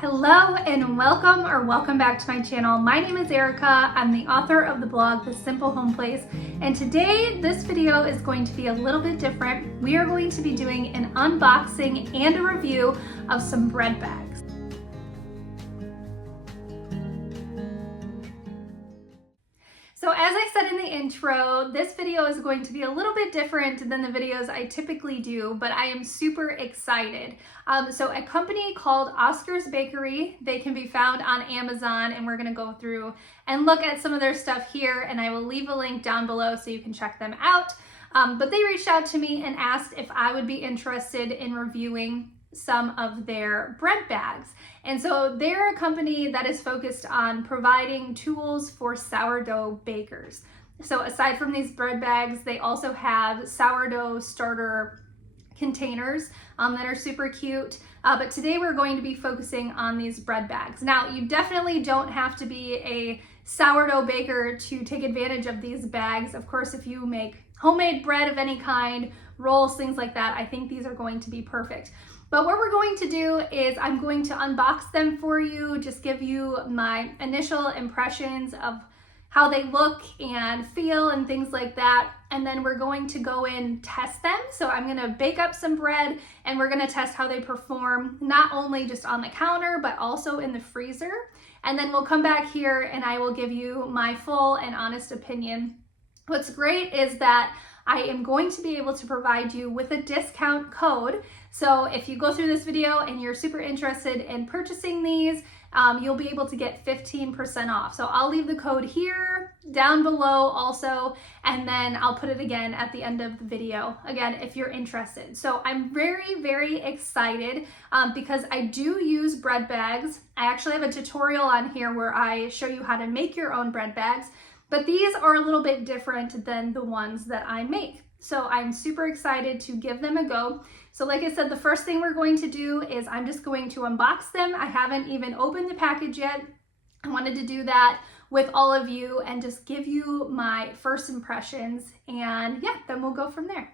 Hello and welcome back to my channel. My name is Erica. I'm the author of the blog, The Simple Home Place. And today this video is going to be a little bit different. We are going to be doing an unboxing and a review of some bread bags. So as I said in the intro, this video is going to be a little bit different than the videos I typically do, but I am super excited. So a company called Oscar's Bakery, they can be found on Amazon, and we're gonna go through and look at some of their stuff here, and I will leave a link down below so you can check them out. But they reached out to me and asked if I would be interested in reviewing some of their bread bags. And so they're a company that is focused on providing tools for sourdough bakers. So aside from these bread bags, they also have sourdough starter containers that are super cute. But today we're going to be focusing on these bread bags. Now, you definitely don't have to be a sourdough baker to take advantage of these bags. Of course, if you make homemade bread of any kind, rolls, things like that, I think these are going to be perfect. But what we're going to do is I'm going to unbox them for you, just give you my initial impressions of how they look and feel and things like that. And then we're going to go in test them. So I'm gonna bake up some bread and we're gonna test how they perform, not only just on the counter, but also in the freezer. And then we'll come back here and I will give you my full and honest opinion. What's great is that I am going to be able to provide you with a discount code. So if you go through this video and you're super interested in purchasing these, you'll be able to get 15% off. So I'll leave the code here, down below also, and then I'll put it again at the end of the video, again, if you're interested. So I'm very, very excited because I do use bread bags. I actually have a tutorial on here where I show you how to make your own bread bags. But these are a little bit different than the ones that I make. So I'm super excited to give them a go. So like I said, the first thing we're going to do is I'm just going to unbox them. I haven't even opened the package yet. I wanted to do that with all of you and just give you my first impressions. And yeah, then we'll go from there.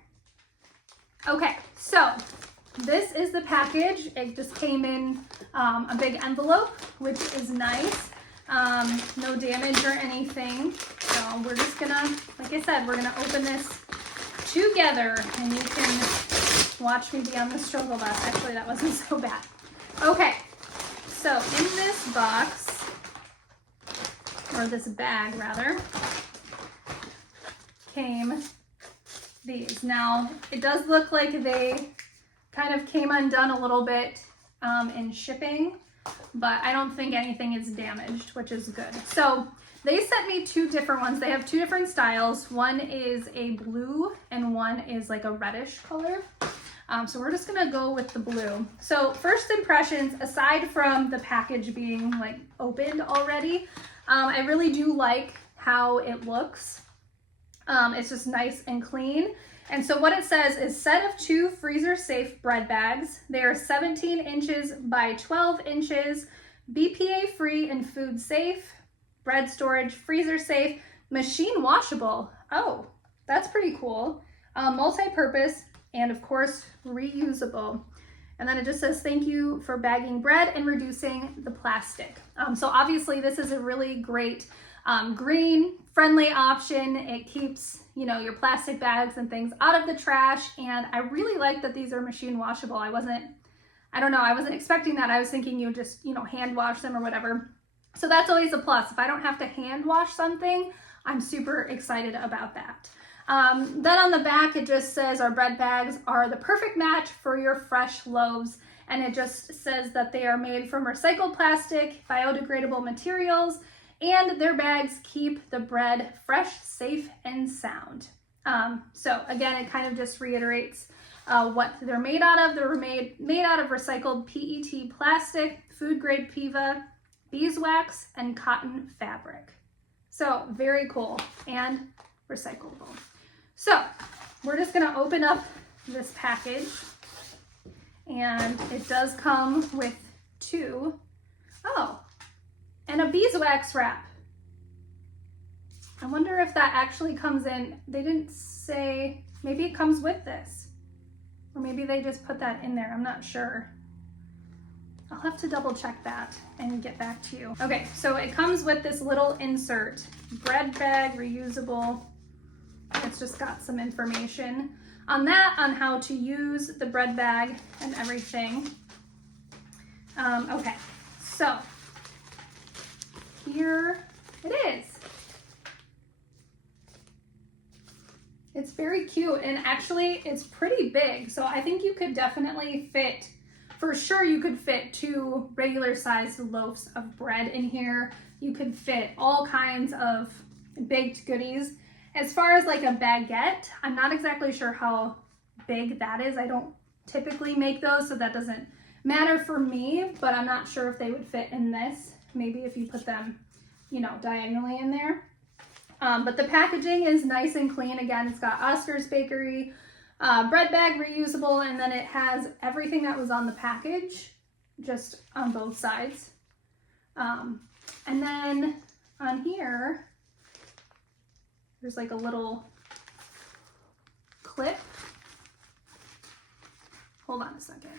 Okay, so this is the package. It just came in a big envelope, which is nice. No damage or anything. So we're just gonna, like I said, we're gonna open this together and you can watch me be on the struggle bus. Actually, that wasn't so bad. Okay, so in this box, or this bag rather, came these. Now, it does look like they kind of came undone a little bit in shipping, but I don't think anything is damaged, which is good. So they sent me two different ones. They have two different styles. One is a blue and one is like a reddish color. So we're just gonna go with the blue. So first impressions, aside from the package being like opened already, I really do like how it looks. It's just nice and clean. And so what it says is set of 2 freezer-safe bread bags. They are 17 inches by 12 inches, BPA-free and food-safe, bread storage, freezer-safe, machine washable. Oh, that's pretty cool. Multi-purpose, and of course, reusable. And then it just says, thank you for bagging bread and reducing the plastic. So obviously this is a really great green friendly option. It keeps, you know, your plastic bags and things out of the trash. And I really like that these are machine washable. I wasn't expecting that. I was thinking you would just, you know, hand wash them or whatever. So that's always a plus. If I don't have to hand wash something, I'm super excited about that. Then on the back, it just says our bread bags are the perfect match for your fresh loaves. And it just says that they are made from recycled plastic, biodegradable materials, and their bags keep the bread fresh, safe, and sound. So again, it kind of just reiterates what they're made out of. They're made out of recycled PET plastic, food grade PEVA, beeswax, and cotton fabric. So very cool and recyclable. So we're just gonna open up this package, and it does come with 2. Oh, and a beeswax wrap. I wonder if that actually comes in. They didn't say, maybe it comes with this. Or maybe they just put that in there, I'm not sure. I'll have to double check that and get back to you. Okay, so it comes with this little insert, bread bag, reusable. It's just got some information on that, on how to use the bread bag and everything. Okay, so here it is. It's very cute, and actually it's pretty big, so I think you could definitely fit, for sure you could fit 2 regular sized loaves of bread in here. You could fit all kinds of baked goodies. As far as like a baguette, I'm not exactly sure how big that is. I don't typically make those, so that doesn't matter for me, but I'm not sure if they would fit in this. Maybe if you put them, you know, diagonally in there. But the packaging is nice and clean. Again, it's got Oscar's Bakery, bread bag, reusable, and then it has everything that was on the package, just on both sides. And then on here, there's like a little clip. Hold on a second.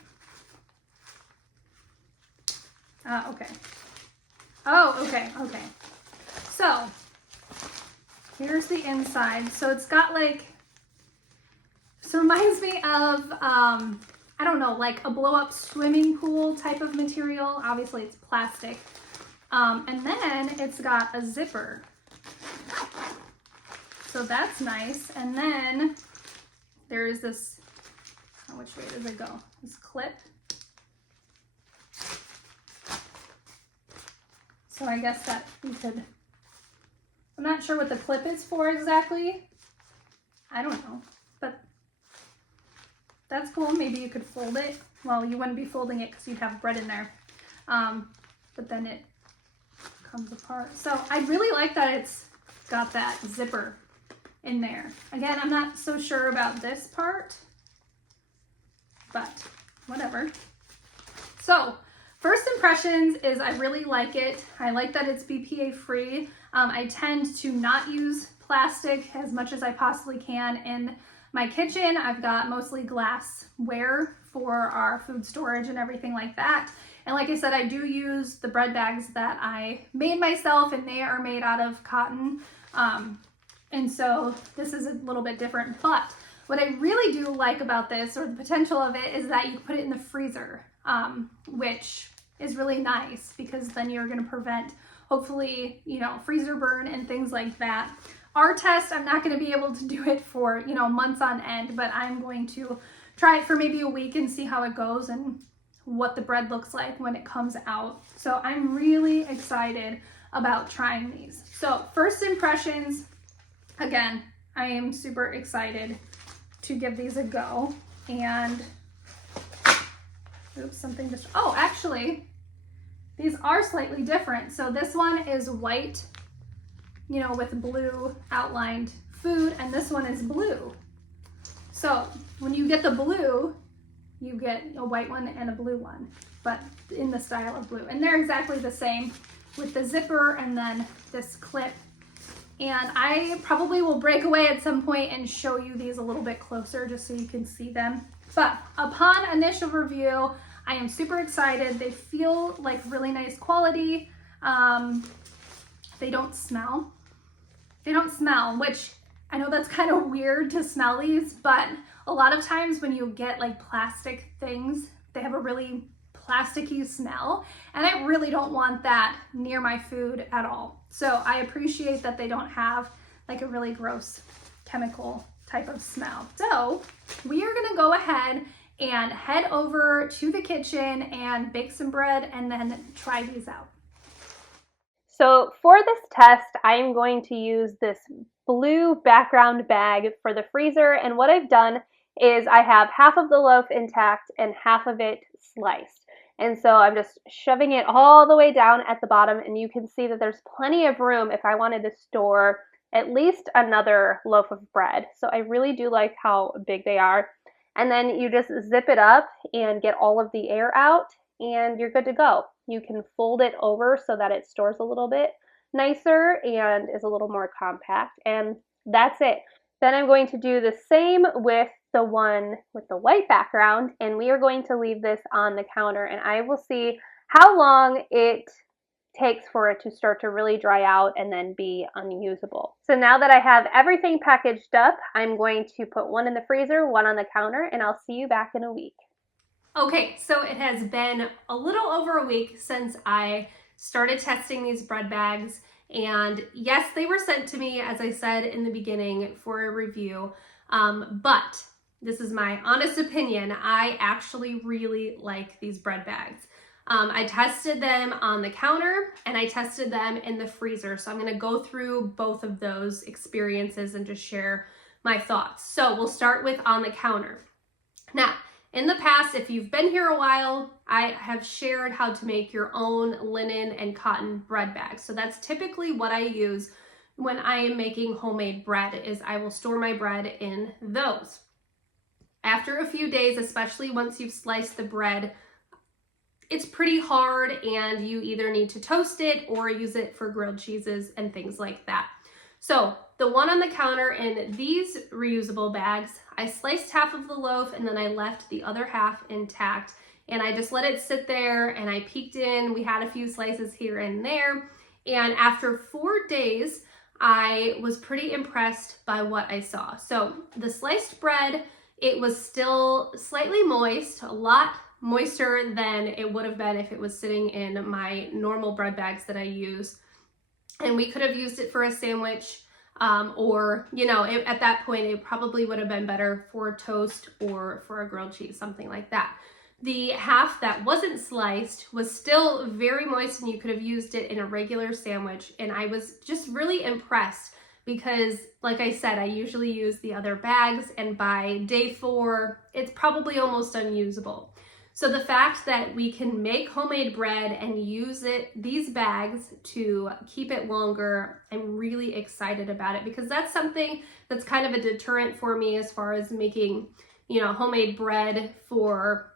Okay. Oh, okay. So here's the inside. So it's got like, so it reminds me of, I don't know, like a blow up swimming pool type of material. Obviously it's plastic. And then it's got a zipper. So that's nice. And then there's this, oh, which way does it go? This clip. So I guess that you could, I'm not sure what the clip is for exactly. I don't know, but that's cool. Maybe you could fold it. Well, you wouldn't be folding it because you'd have bread in there. But then it comes apart. So I really like that it's got that zipper in there. Again, I'm not so sure about this part, but whatever. So first impressions is I really like it. I like that it's BPA free. I tend to not use plastic as much as I possibly can in my kitchen. I've got mostly glassware for our food storage and everything like that. And like I said, I do use the bread bags that I made myself, and they are made out of cotton. And so this is a little bit different, but what I really do like about this, or the potential of it, is that you can put it in the freezer, which is really nice because then you're going to prevent, hopefully, you know, freezer burn and things like that. Our test, I'm not going to be able to do it for, you know, months on end, but I'm going to try it for maybe a week and see how it goes and what the bread looks like when it comes out. So I'm really excited about trying these. So first impressions, again, I am super excited to give these a go. And oops, something just, oh, actually, these are slightly different. So this one is white, you know, with blue outlined food, and this one is blue. So when you get the blue, you get a white one and a blue one, but in the style of blue. And they're exactly the same with the zipper and then this clip. And I probably will break away at some point and show you these a little bit closer just so you can see them. But upon initial review, I am super excited. They feel like really nice quality. They don't smell. They don't smell, which I know that's kind of weird to smell these, but a lot of times when you get like plastic things, they have a really plasticky smell, and I really don't want that near my food at all. So I appreciate that they don't have like a really gross chemical type of smell. So we are gonna go ahead and head over to the kitchen and bake some bread and then try these out. So for this test, I am going to use this blue background bag for the freezer, and what I've done is I have half of the loaf intact and half of it sliced. And so I'm just shoving it all the way down at the bottom, and you can see that there's plenty of room if I wanted to store at least another loaf of bread. So I really do like how big they are. And then you just zip it up and get all of the air out, and you're good to go. You can fold it over so that it stores a little bit nicer and is a little more compact, and that's it. Then I'm going to do the same with the one with the white background, and we are going to leave this on the counter, and I will see how long it takes for it to start to really dry out and then be unusable. So now that I have everything packaged up, I'm going to put one in the freezer, one on the counter, and I'll see you back in a week. Okay, so it has been a little over a week since I started testing these bread bags, and yes, they were sent to me, as I said in the beginning, for a review, but this is my honest opinion. I actually really like these bread bags. I tested them on the counter and I tested them in the freezer, so I'm going to go through both of those experiences and just share my thoughts. So we'll start with on the counter. Now, in the past, if you've been here a while, I have shared how to make your own linen and cotton bread bags. So that's typically what I use when I am making homemade bread, is I will store my bread in those. After a few days, especially once you've sliced the bread, it's pretty hard and you either need to toast it or use it for grilled cheeses and things like that. So the one on the counter in these reusable bags, I sliced half of the loaf and then I left the other half intact, and I just let it sit there and I peeked in. We had a few slices here and there, and after 4 days, I was pretty impressed by what I saw. So the sliced bread, it was still slightly moist, a lot moister than it would have been if it was sitting in my normal bread bags that I use. And we could have used it for a sandwich, or, you know, at that point, it probably would have been better for toast or for a grilled cheese, something like that. The half that wasn't sliced was still very moist and you could have used it in a regular sandwich. And I was just really impressed because, like I said, I usually use the other bags, and by day 4, it's probably almost unusable. So the fact that we can make homemade bread and use these bags to keep it longer, I'm really excited about it, because that's something that's kind of a deterrent for me as far as making, you know, homemade bread for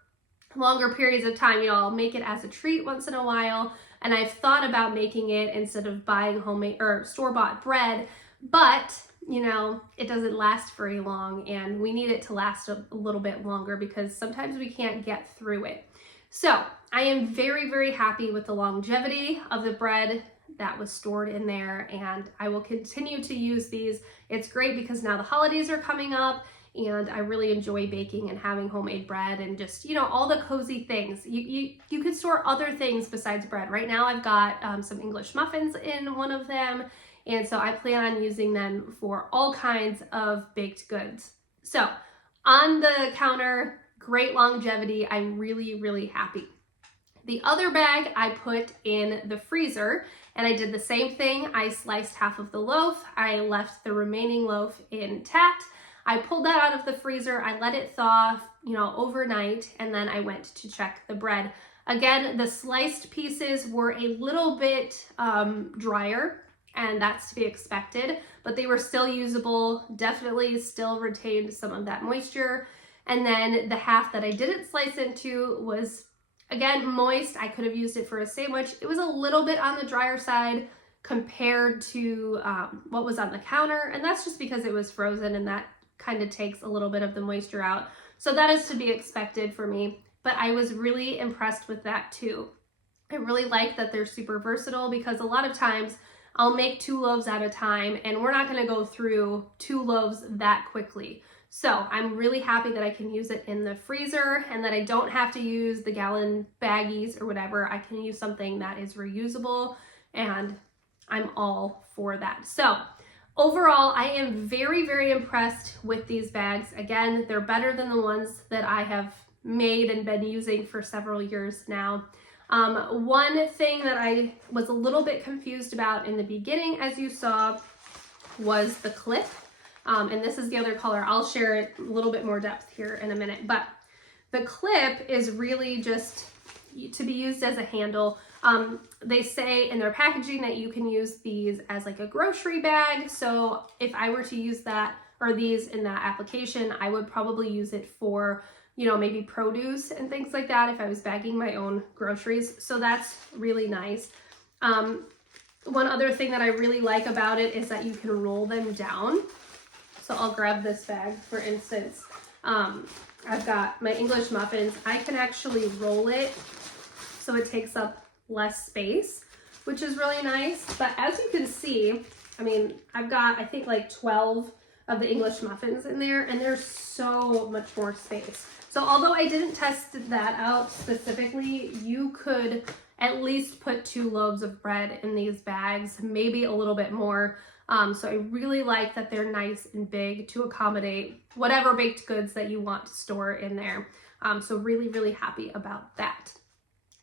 longer periods of time. You know, I'll make it as a treat once in a while, and I've thought about making it instead of buying homemade or store-bought bread, but you know, it doesn't last very long, and we need it to last a little bit longer because sometimes we can't get through it. So I am very, very happy with the longevity of the bread that was stored in there, and I will continue to use these. It's great because now the holidays are coming up, and I really enjoy baking and having homemade bread and just, you know, all the cozy things. You could store other things besides bread. Right now I've got some English muffins in one of them, and so I plan on using them for all kinds of baked goods. So on the counter, great longevity. I'm really, really happy. The other bag I put in the freezer, and I did the same thing. I sliced half of the loaf. I left the remaining loaf intact. I pulled that out of the freezer. I let it thaw, you know, overnight, and then I went to check the bread. Again, the sliced pieces were a little bit drier, and that's to be expected, but they were still usable, definitely still retained some of that moisture. And then the half that I didn't slice into was, again, moist. I could have used it for a sandwich. It was a little bit on the drier side compared to what was on the counter, and that's just because it was frozen, and that kind of takes a little bit of the moisture out. So that is to be expected for me, but I was really impressed with that too. I really like that they're super versatile, because a lot of times I'll make 2 loaves at a time, and we're not going to go through 2 loaves that quickly. So I'm really happy that I can use it in the freezer and that I don't have to use the gallon baggies or whatever. I can use something that is reusable, and I'm all for that. So overall, I am very, very impressed with these bags. Again, they're better than the ones that I have made and been using for several years now. One thing that I was a little bit confused about in the beginning, as you saw, was the clip. And this is the other color. I'll share it a little bit more depth here in a minute. But the clip is really just to be used as a handle. They say in their packaging that you can use these as like a grocery bag. So if I were to use that or these in that application, I would probably use it for, you know, maybe produce and things like that if I was bagging my own groceries. So that's really nice. One other thing that I really like about it is that you can roll them down. So I'll grab this bag, for instance. I've got my English muffins. I can actually roll it so it takes up less space, which is really nice. But as you can see, I mean, I've got, I think, like 12 of the English muffins in there, and there's so much more space. So although I didn't test that out specifically, you could at least put 2 loaves of bread in these bags, maybe a little bit more. So I really like that they're nice and big to accommodate whatever baked goods that you want to store in there. So really, really happy about that.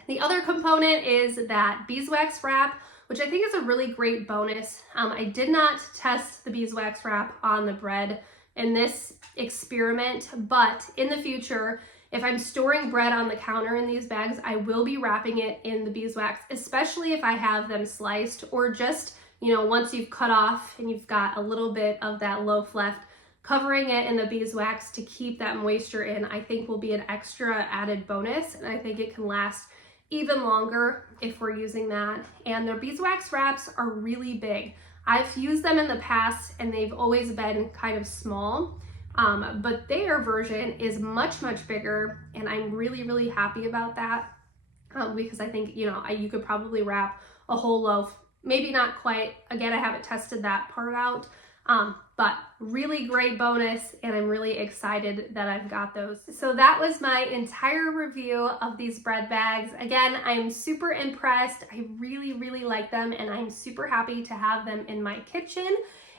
The other component is that beeswax wrap, which I think is a really great bonus. I did not test the beeswax wrap on the bread in this experiment, but in the future, if I'm storing bread on the counter in these bags, I will be wrapping it in the beeswax, especially if I have them sliced, or just, you know, once you've cut off and you've got a little bit of that loaf left, covering it in the beeswax to keep that moisture in, I think will be an extra added bonus, and I think it can last even longer if we're using that. And their beeswax wraps are really big. I've used them in the past and they've always been kind of small, but their version is much, much bigger, and I'm really, really happy about that, because I think, you know, you could probably wrap a whole loaf, maybe not quite. Again, I haven't tested that part out, but really great bonus, and I'm really excited that I've got those. So that was my entire review of these bread bags. Again, I'm super impressed. I really, really like them, and I'm super happy to have them in my kitchen.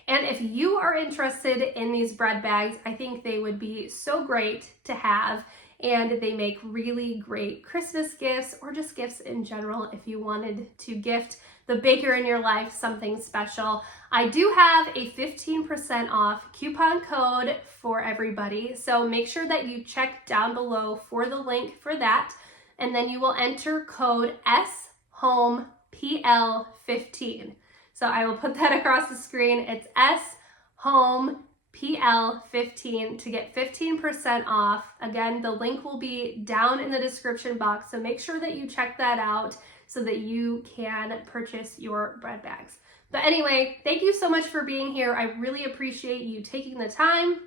And if you are interested in these bread bags, I think they would be so great to have, and they make really great Christmas gifts, or just gifts in general if you wanted to gift the baker in your life something special. I do have a 15% off coupon code for everybody, so make sure that you check down below for the link for that, and then you will enter code SHOMEPL15. So I will put that across the screen. It's SHOMEPL15 to get 15% off. Again, the link will be down in the description box, so make sure that you check that out so that you can purchase your bread bags. But anyway, thank you so much for being here. I really appreciate you taking the time,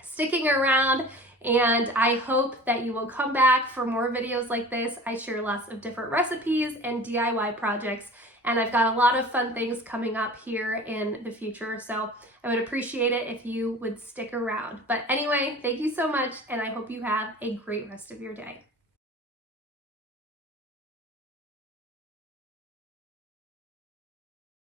sticking around, and I hope that you will come back for more videos like this. I share lots of different recipes and DIY projects, and I've got a lot of fun things coming up here in the future, so I would appreciate it if you would stick around. But anyway, thank you so much, and I hope you have a great rest of your day.